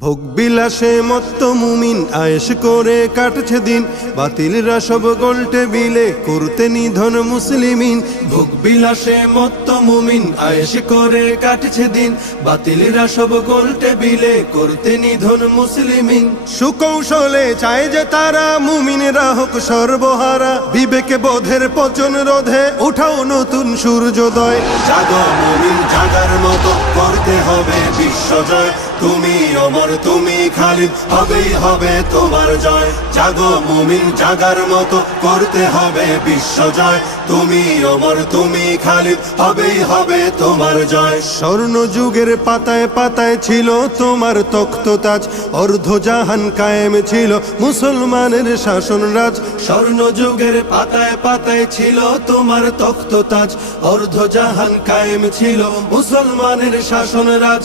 ভোগ বিলাসে মত্ত মুমিন আয়েস করে কাটছে দিন। বাতিলরা সব গোল্টে বিলে করতে নিধন মুসলিমিন। ভোগ বিলাসে মত্ত মুমিন আয়েস করে কাটছে দিন। বাতিলরা সব গোল্টে বিলে করতে নিধন মুসলিমিন। সুকৌশলে চায় যে তারা মুমিনরা হোক সর্বহারা। বিবেকে বোধের পচন রোধে উঠাও নতুন সূর্যোদয়। জাগো মুমিন, জাগার মতো করতে হবে। বিশ্বজয়। তুমি অমর তুমি খালিদ হবেই হবে তোমার জয়। জাগো মুমিন জাগার মতো, করতে হবে বিশ্বজয়। তুমি অমর তুমি খালিদ হবেই হবে তোমার জয়। স্বর্ণ যুগের পাতায় পাতায় ছিল তোমার তখ্ত তাজ অর্ধ জাহান কায়েম ছিল মুসলমানের শাসন রাজ। স্বর্ণ যুগের পাতায় পাতায় ছিল তোমার তখ্ত তাজ অর্ধ জাহান কায়েম ছিল মুসলমানের শাসন রাজ।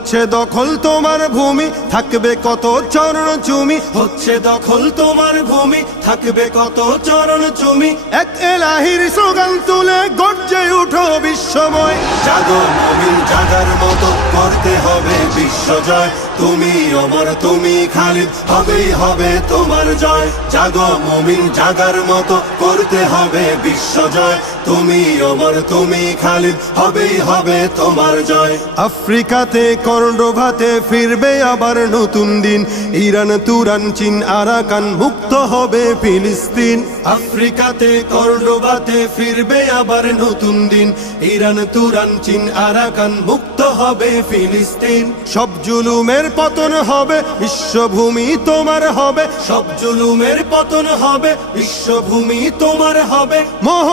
হচ্ছে দখল তোমার ভূমি, থাকবে কত চরণ চুমি। হচ্ছে দখল তোমার ভূমি, থাকবে কত চরণ চুমি। এক এলাহির স্লোগান তুলে গর্জে উঠো বিশ্বময়। জাগর নবীন জাগার মতো করতে হবে বিশ্বজয়। তুমি অমর তুমি খালিদ। হবেই হবে তোমার জয়। জাগো মুমিন জাগার মতো করতে হবে বিশ্বজয় তুমি অমর তুমি খালিদ হবেই হবে তোমার জয়। আফ্রিকাতে কর্ণভাতে ফিরবে আবার নতুন দিন। ইরান তুরান চীন আরাকান মুক্ত হবে ফিলিস্তিন। আফ্রিকাতে কর্ণভাতে ফিরবে আবার নতুন দিন। ইরান তুরান চীন আরাকান মুক্ত হবে ফিলিস্তিন। সব জুলুমের পতন হবে, বিশ্বভূমি তোমার হবে। সব জুলুমের পতন হবে, বিশ্বভূমি তোমার হবে। মোহ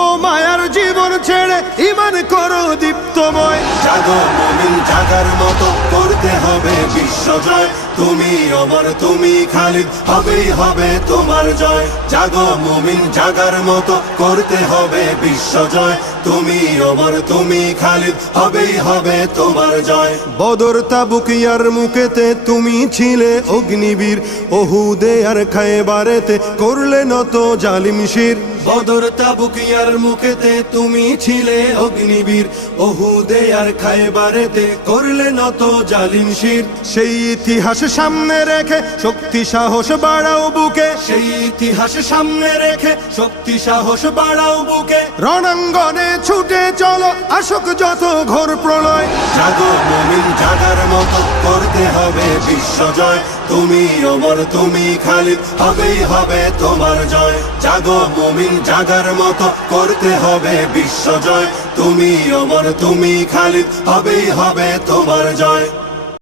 জীবন ছেড়ে ইমান করো দীপ্তময়। জাগো মুমিন মতো করতে হবে বিশ্বজয় তুমি অমর তুমি খালিদ হবেই হবে তোমার জয়। জাগো মুমিন জাগার মতো করতে হবে বিশ্বজয় তুমি অমর তুমি খালিদ হবেই হবে তোমার জয়। বদর তাবুকিয়ার মুখেতে তুমি ছিলে অগ্নিবীর। ওহুদে আর খায়ে বারেতে করলে নত জালিম শির। বদর তাবুকিয়ার মুখেতে তুমি ছিলে অগ্নিবীর। ওহুদে আর খায়বারেতে করলে নত জালিম শির। সেই ইতিহাস সামনে রেখে শক্তি সাহস বাড়াও বুকে। সেই ইতিহাস সামনে রেখে শক্তি সাহস বাড়াও বুকে। রণাঙ্গনে ছুটে চলো, আসুক যত ঘোর প্রলয়। জাগো মুমিন জাগার মতো, করতে হবে বিশ্বজয় তুমি অমর, তুমি খালিদ, হবেই হবে তোমার জয়। জাগো মুমিন জাগার মতো, করতে হবে বিশ্বজয় তুমি অমর তুমি খালিদ হবেই হবে তোমার জয়।